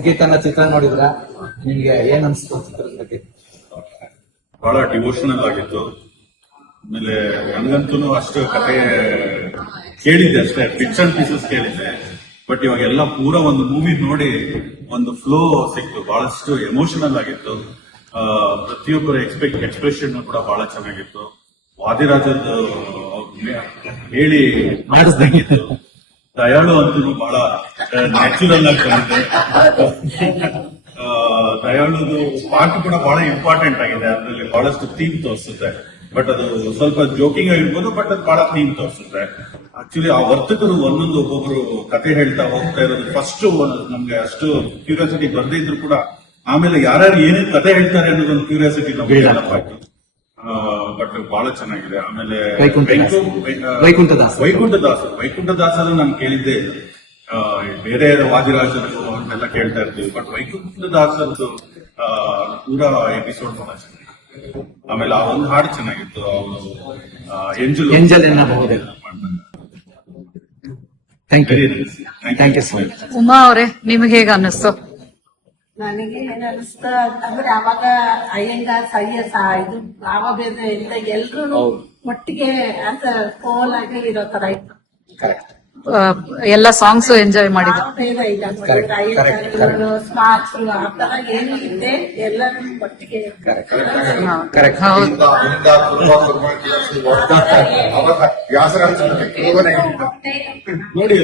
ಸಂಕೀರ್ತನ ಚಿತ್ರ ನೋಡಿದ್ರ, ನಿಮ್ಗೆ ಏನ್ ಅನ್ಸ್ತು ಚಿತ್ರದ ಬಗ್ಗೆ? ಬಹಳ ಡಿವೋಷನಲ್ ಆಗಿತ್ತು. ಆಮೇಲೆ ನನಗಂತೂ ಅಷ್ಟು ಕತೆ ಕೇಳಿದ್ದೆ ಅಷ್ಟೇ, ಪಿಕ್ಸ್ ಅಂಡ್ ಪೀಸಸ್ ಕೇಳಿದ್ದೆ. ಬಟ್ ಇವಾಗ ಎಲ್ಲ ಪೂರ ಒಂದು ಮೂವಿ ನೋಡಿ ಒಂದು ಫ್ಲೋ ಸಿಕ್ತು, ಬಹಳಷ್ಟು ಎಮೋಷನಲ್ ಆಗಿತ್ತು. ಪ್ರತಿಯೊಬ್ಬರ ಎಕ್ಸ್ಪ್ರೆಷನ್ ಕೂಡ ಬಹಳ ಚೆನ್ನಾಗಿತ್ತು. ವಾದಿರಾಜದ್ದು ಹೇಳಿ ಮಾಡಿಸ್ದಂಗಿತ್ತು. ದಯಾಳು ಅಂತೂ ಬಹಳ ನ್ಯಾಚುರಲ್ ಆಗಿ ಬಂದಿದೆ. ದಯಾಳುದು ಪಾರ್ಟ್ ಕೂಡ ಬಹಳ ಇಂಪಾರ್ಟೆಂಟ್ ಆಗಿದೆ. ಅದರಲ್ಲಿ ಬಹಳಷ್ಟು ಥೀಮ್ ತೋರಿಸುತ್ತೆ. ಬಟ್ ಅದು ಸ್ವಲ್ಪ ಜೋಕಿಂಗ್ ಆಗಿರ್ಬೋದು, ಬಟ್ ಅದು ಬಹಳ ಥೀಮ್ ತೋರಿಸುತ್ತೆ. ಆಕ್ಚುಲಿ ಆ ವರ್ತಕರು ಒಂದೊಂದು ಒಬ್ಬೊಬ್ರು ಕತೆ ಹೇಳ್ತಾ ಹೋಗ್ತಾ ಇರೋದು ಫಸ್ಟ್ ನಮ್ಗೆ ಅಷ್ಟು ಕ್ಯೂರಿಯಾಸಿಟಿ ಬರ್ದೇ ಇದ್ರು ಕೂಡ ಆಮೇಲೆ ಯಾರ್ಯಾರು ಏನೇನ್ ಕತೆ ಹೇಳ್ತಾರೆ ಅನ್ನೋದೊಂದು ಕ್ಯೂರಿಯಾಸಿಟಿ ನಮ್ಗೆ ಡೆವಲಪ್ ಆಯ್ತು. ಬಟ್ ಬಹಳ ಚೆನ್ನಾಗಿದೆ. ಆಮೇಲೆ ವೈಕುಂಠದಾಸರು ನಾನು ಕೇಳಿದ್ದೇ ಇಲ್ಲ. ಬೇರೆ ವಾದಿರಾಜರು ಅವ್ರನ್ನೆಲ್ಲ ಕೇಳ್ತಾ ಇರ್ತೀವಿ, ಬಟ್ ವೈಕುಂಠದಾಸರದ್ದು ಪೂರಾ ಎಪಿಸೋಡ್ ಬಹಳ ಚೆನ್ನಾಗಿದೆ. ಆಮೇಲೆ ಆ ಒಂದು ಹಾಡು ಚೆನ್ನಾಗಿತ್ತು, ಅವರು ಎಂಜಲ್ ಎನ್ನಬಹುದೇ. Thank you so much. Uma ಅವರೇ, ನಿಮಗೆ ಹೇಗೆ ಅನ್ನಿಸ್ತು? ನನಗೆ ಏನ್ ಅನಿಸ್ತ ಅಂದ್ರೆ ಅವಾಗ ಅಯ್ಯಂಗಾರ್ ಸೈಯಸ್ ಇದು ಭಾವಭೇದ ಇಲ್ಲ, ಎಲ್ರು ಒಟ್ಟಿಗೆ ಅಂತ ಕೋಲ್ ಆಗಿ ಇರೋ ತರ ಇತ್ತು. ಎಲ್ಲ ಸಾಂಗ್ಸ್ ಎಂಜಾಯ್ ಮಾಡಿದ್ರು. ಭಾವಭೇದ ಇಲ್ಲ, ಅಯ್ಯಂಗಾರ್ ಸ್ಮಾರ್ಟ್ಸ್ ಆ ತರ ಏನು ಇದೆ, ಎಲ್ಲರೂ ಒಟ್ಟಿಗೆ. ನೋಡಿ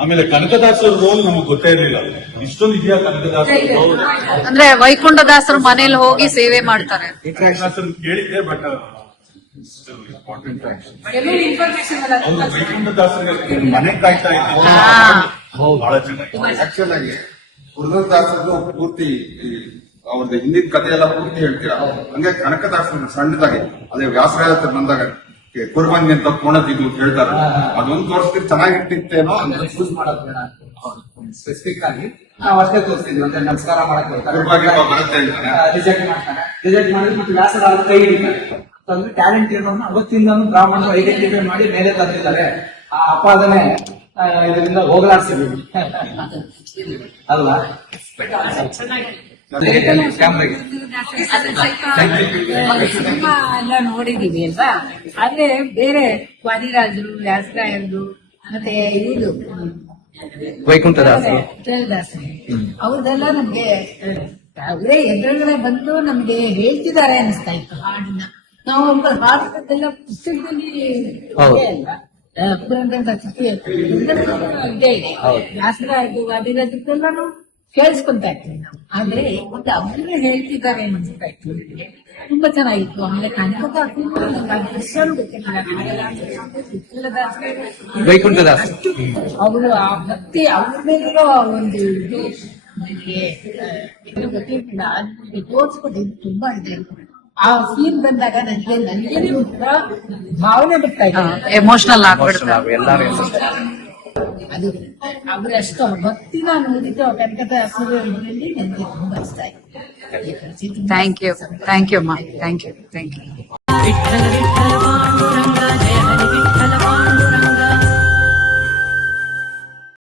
ಆಮೇಲೆ ಕನಕದಾಸರ ರೋಲ್ ನಮಗೆ ಗೊತ್ತೇ ಇರಲಿಲ್ಲ, ಇಷ್ಟೊಂದು ಇದೆಯಾ ಕನಕದಾಸರು. ಅಂದ್ರೆ ವೈಕುಂಠದಾಸರು ಮನೇಲಿ ಹೋಗಿ ಸೇವೆ ಮಾಡ್ತಾರೆ. ಕೇಳಿದ್ದೆ, ಬಟ್ ವೈಕುಂಠದಾಸರಿಗೆ ಮನೆ ಕಾಯ್ತಾ ಇದ್ದಾರೆ. ಬಹಳ ಚೆನ್ನಾಗಿ ಆಕ್ಚುಲ್ ಆಗಿ ಪುರಂದರದಾಸರದು ಪೂರ್ತಿ ಅವ್ರದ್ದು ಹಿಂದಿನ ಕಥೆ ಎಲ್ಲ ಪೂರ್ತಿ ಹೇಳ್ತೀರಾ. ಹಂಗೆ ಕನಕದಾಸರು ಸಣ್ಣದಾಗಿ ಅದೇ ವ್ಯಾಸರಾಯ ಹತ್ರ ಬಂದಾಗ ಕುರ್ಬಾನಿ ಅಂತ ಕೋಣದಿಗ್ಲು ಹೇಳ್ತಾರೆ, ಅದೊಂದು ತೋರಿಸ್ತಿರ್ ಚೆನ್ನಾಗಿಟ್ಟಿತ್ತೇನೋ. ಯೂಸ್ ಮಾಡೋದು ಬೇಡ, ಸ್ಪೆಸಿಫಿಕ್ ಆಗಿ ನಾವು ಅಷ್ಟೇ ತೋರಿಸ್ತಿದ್ವಿ. ಅಂತ ನಮಸ್ಕಾರ ಮಾಡಕ್ ಬರುತ್ತೆ ಅಂತಾನೆ ರಿಜೆಕ್ಟ್ ಮಾಡ್ತಾನೆ. ರಿಜೆಕ್ಟ್ ಮಾಡಿದ್ರೆ ಮತ್ತೆ ವ್ಯಾಸರ ಕೈ ಹಿಡಿತಾರೆ. ಅಂದ್ರೆ ಟ್ಯಾಲೆಂಟ್ ಇರೋದನ್ನ ಅವತ್ತಿಂದ ಬ್ರಾಹ್ಮಣರು ಐಡೆಂಟಿಫೈ ಮಾಡಿ ಮೇಲೆ ತಂದಿದ್ದಾರೆ. ಆ ಅಪಾದನೆ ಇದರಿಂದ ಹೋಗಲಾಡಿಸಿದ್ವಿ ಅಲ್ವಾ? ಸಿನಿಮಾ ಎಲ್ಲ ನೋಡಿದೀವಿ ಅಲ್ವಾ, ಆದ್ರೆ ಬೇರೆ ವಾದಿರಾಜರು, ವ್ಯಾಸರಾಯರು, ಮತ್ತೆ ಇದು ವೈಕುಂಠದಾಸರು, ಅವ್ರದೆಲ್ಲ ನಮ್ಗೆ ಅವರೇ ಎದುರುಗಡೆ ಬಂದು ನಮ್ಗೆ ಹೇಳ್ತಿದ್ದಾರೆ ಅನಿಸ್ತಾ ಇತ್ತು ಹಾಡನ್ನ. ನಾವು ಹಾಡೋದೆಲ್ಲ ಪುಸ್ತಕದಲ್ಲಿ ಇದೆ ಅಲ್ವಾ, ಇದೇ ಇದೆ. ವ್ಯಾಸರಾಯರು, ವಾದಿರಾಜರದೆಲ್ಲಾನು ಕೇಳಿಸ್ಕೊಂತಾ ಇರ್ತೀವಿ ನಾವು, ಆದ್ರೆ ಮತ್ತೆ ಅವ್ರನ್ನೇ ಹೇಳ್ತಿದ್ದಾರೆ ಅನಿಸ್ತಾ ಇತ್ತು. ತುಂಬಾ ಚೆನ್ನಾಗಿತ್ತು. ಆಮೇಲೆ ವೈಕುಂಠದಾಸ ಅವರು ಆ ಭಕ್ತಿ ಅವ್ರ ಮೇಲಿರೋ ಒಂದು ಇದು ನನಗೆ ಗೊತ್ತಿರ್ತಿಲ್ಲ, ಅದಕ್ಕೆ ತೋರಿಸ್ಕೊಟ್ಟಿದ್ದು ತುಂಬಾ ಇದೆ. ಆ ಸೀನ್ ಬಂದಾಗ ನನಗೆ ಭಾವನೆ ಬರ್ತಾ ಇದೆ, ಎಮೋಷನಲ್ ಆಗ್ಬಿಡ್ತಾರೆ ಎಲ್ಲರೂ. ಅದು ಅವರಷ್ಟು ಭಕ್ತಿನ ನೋಡಿದ್ದು ಕನಕದಾಸರು ಇದರಲ್ಲಿ ನನಗೆ ತುಂಬಾ ಇಷ್ಟ ಆಯ್ತು. ಥ್ಯಾಂಕ್ ಯು ಅಮ್ಮ, ಥ್ಯಾಂಕ್ ಯು.